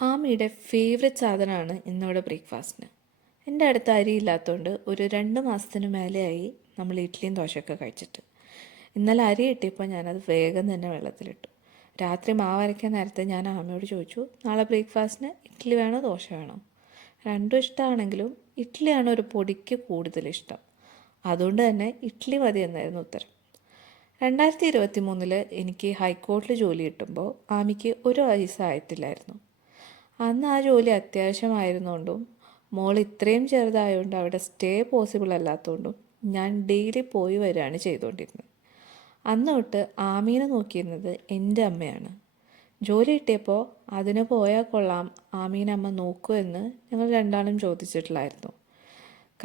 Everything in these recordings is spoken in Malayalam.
ആമിയുടെ ഫേവറേറ്റ് സാധനമാണ് ഇന്നിവിടെ ബ്രേക്ക്ഫാസ്റ്റിന് എന്റെ അടുത്ത് അരി ഇല്ലാത്തതുകൊണ്ട് ഒരു രണ്ട് മാസത്തിന് മേലെയായി നമ്മൾ ഇഡ്ഡലിയും ദോശയൊക്കെ കഴിച്ചിട്ട്. ഇന്നലെ അരി കിട്ടിയപ്പോൾ ഞാനത് വേഗം തന്നെ വെള്ളത്തിലിട്ടു. രാത്രി മാവരയ്ക്കാൻ നേരത്തെ ഞാൻ ആമയോട് ചോദിച്ചു നാളെ ബ്രേക്ക്ഫാസ്റ്റിന് ഇഡ്ഡലി വേണോ ദോശ വേണോ? രണ്ടും ഇഷ്ടമാണെങ്കിലും ഇഡ്ഡലിയാണ് ഒരു പൊടിക്ക് കൂടുതൽ ഇഷ്ടം. അതുകൊണ്ട് തന്നെ ഇഡ്ഡലി മതി എന്നായിരുന്നു ഉത്തരം. രണ്ടായിരത്തി ഇരുപത്തി മൂന്നിൽ എനിക്ക് ഹൈക്കോർട്ടിൽ ജോലി കിട്ടുമ്പോൾ ആമിക്ക് ഒരു വയസ്സായിട്ടില്ലായിരുന്നു. അന്ന് ആ ജോലി അത്യാവശ്യമായിരുന്നുകൊണ്ടും മോൾ ഇത്രയും ചെറുതായതുകൊണ്ട് അവിടെ സ്റ്റേ പോസിബിൾ അല്ലാത്തതുകൊണ്ടും ഞാൻ ഡെയിലി പോയി വരികയാണ് ചെയ്തുകൊണ്ടിരുന്നത് അന്ന് തൊട്ട് ആമീനെ നോക്കിയിരുന്നത് എന്റെ അമ്മയാണ്. ജോലി കിട്ടിയപ്പോൾ അതിന് പോയാൽ കൊള്ളാം ആമീനെ അമ്മ നോക്കുമെന്ന് ഞങ്ങൾ രണ്ടാളും ചോദിച്ചിട്ടില്ലായിരുന്നു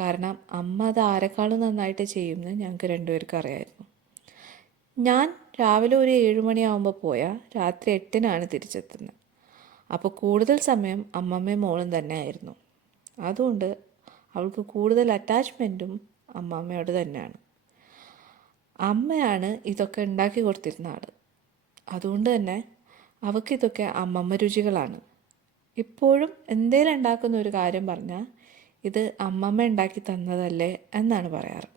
കാരണം അമ്മ അത് ആരെക്കാളും നന്നായിട്ട് ചെയ്യുമെന്ന് ഞങ്ങൾക്ക് രണ്ടുപേർക്കും അറിയായിരുന്നു. ഞാൻ രാവിലെ ഒരു ഏഴുമണിയാവുമ്പോൾ പോയാൽ രാത്രി എട്ടിനാണ് തിരിച്ചെത്തുന്നത്. അപ്പോൾ കൂടുതൽ സമയം അമ്മമ്മയും മോളും തന്നെ ആയിരുന്നു. അതുകൊണ്ട് അവൾക്ക് കൂടുതൽ അറ്റാച്ച്മെന്റും അമ്മമ്മയോട് തന്നെയാണ്. അമ്മയാണ് ഇതൊക്കെ ഉണ്ടാക്കി കൊടുത്തിരുന്ന ആൾ അതുകൊണ്ട് തന്നെ അവൾക്ക് ഇതൊക്കെ അമ്മമ്മ രുചികളാണ്. ഇപ്പോഴും എന്തേലും ഉണ്ടാക്കുന്ന ഒരു കാര്യം പറഞ്ഞാൽ ഇത് അമ്മമ്മ ഉണ്ടാക്കി തന്നതല്ലേ എന്നാണ് പറയാറ്.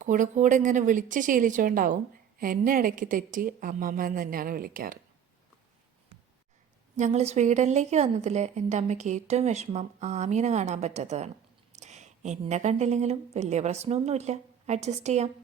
കൂടെ കൂടെ ഇങ്ങനെ വിളിച്ച് ശീലിച്ചുകൊണ്ടാവും എന്നെ ഇടയ്ക്ക് തെറ്റി അമ്മമ്മ എന്ന് തന്നെയാണ് വിളിക്കാറ്. ഞങ്ങൾ സ്വീഡനിലേക്ക് വന്നതിൽ എന്റെ അമ്മയ്ക്ക് ഏറ്റവും വിഷമം ആമീനെ കാണാൻ പറ്റാത്തതാണ്. എന്നെ കണ്ടില്ലെങ്കിലും വലിയ പ്രശ്നമൊന്നുമില്ല. അഡ്ജസ്റ്റ് ചെയ്യാം.